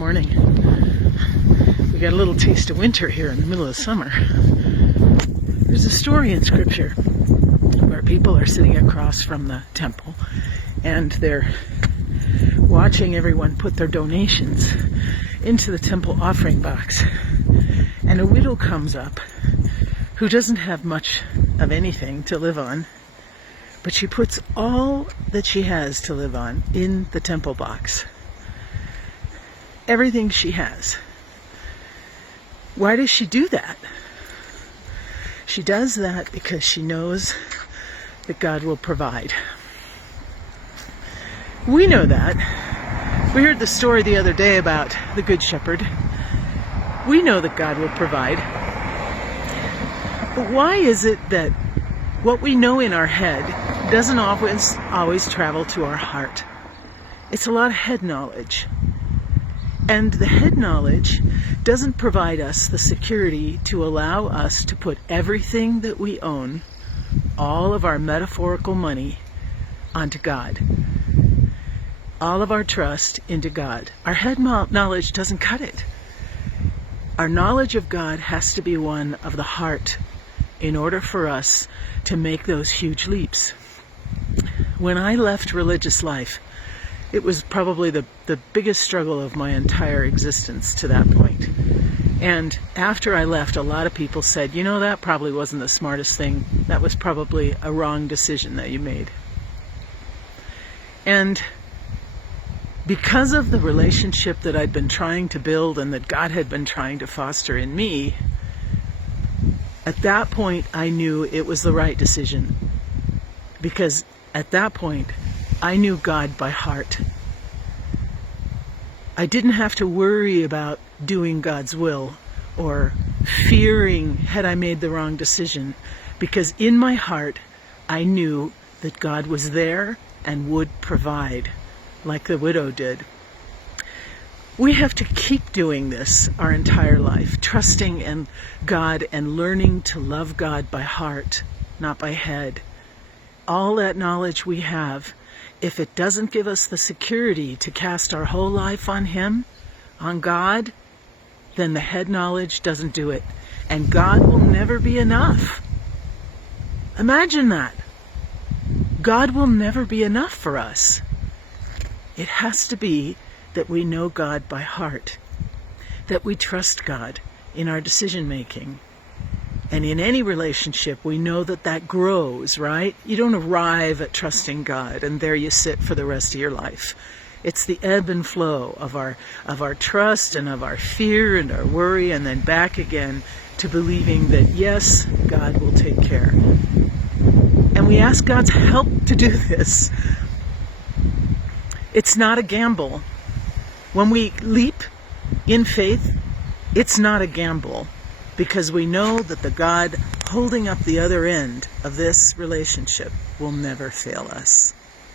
morning. We got a little taste of winter here in the middle of summer. There's a story in Scripture where people are sitting across from the temple and they're watching everyone put their donations into the temple offering box. And a widow comes up who doesn't have much of anything to live on, but she puts all that she has to live on in the temple box. Everything she has. Why does she do that? She does that because she knows that God will provide. We know that. We heard the story the other day about the Good Shepherd. We know that God will provide. But why is it that what we know in our head doesn't always travel to our heart? It's a lot of head knowledge. And the head knowledge doesn't provide us the security to allow us to put everything that we own, all of our metaphorical money, onto God. All of our trust into God. Our head knowledge doesn't cut it. Our knowledge of God has to be one of the heart in order for us to make those huge leaps. When I left religious life, it was probably the biggest struggle of my entire existence to that point. And after I left, a lot of people said, you know, that probably wasn't the smartest thing. That was probably a wrong decision that you made. And because of the relationship that I'd been trying to build and that God had been trying to foster in me, at that point I knew it was the right decision. Because at that point, I knew God by heart. I didn't have to worry about doing God's will or fearing had I made the wrong decision, because in my heart I knew that God was there and would provide, like the widow did. We have to keep doing this our entire life, trusting in God and learning to love God by heart, not by head. All that knowledge we have, if it doesn't give us the security to cast our whole life on Him, on God, then the head knowledge doesn't do it. And God will never be enough. Imagine that. God will never be enough for us. It has to be that we know God by heart, that we trust God in our decision making. And in any relationship, we know that that grows, right? You don't arrive at trusting God and there you sit for the rest of your life. It's the ebb and flow of our trust and of our fear and our worry, and then back again to believing that, yes, God will take care. And we ask God's help to do this. It's not a gamble. When we leap in faith, it's not a gamble, because we know that the God holding up the other end of this relationship will never fail us.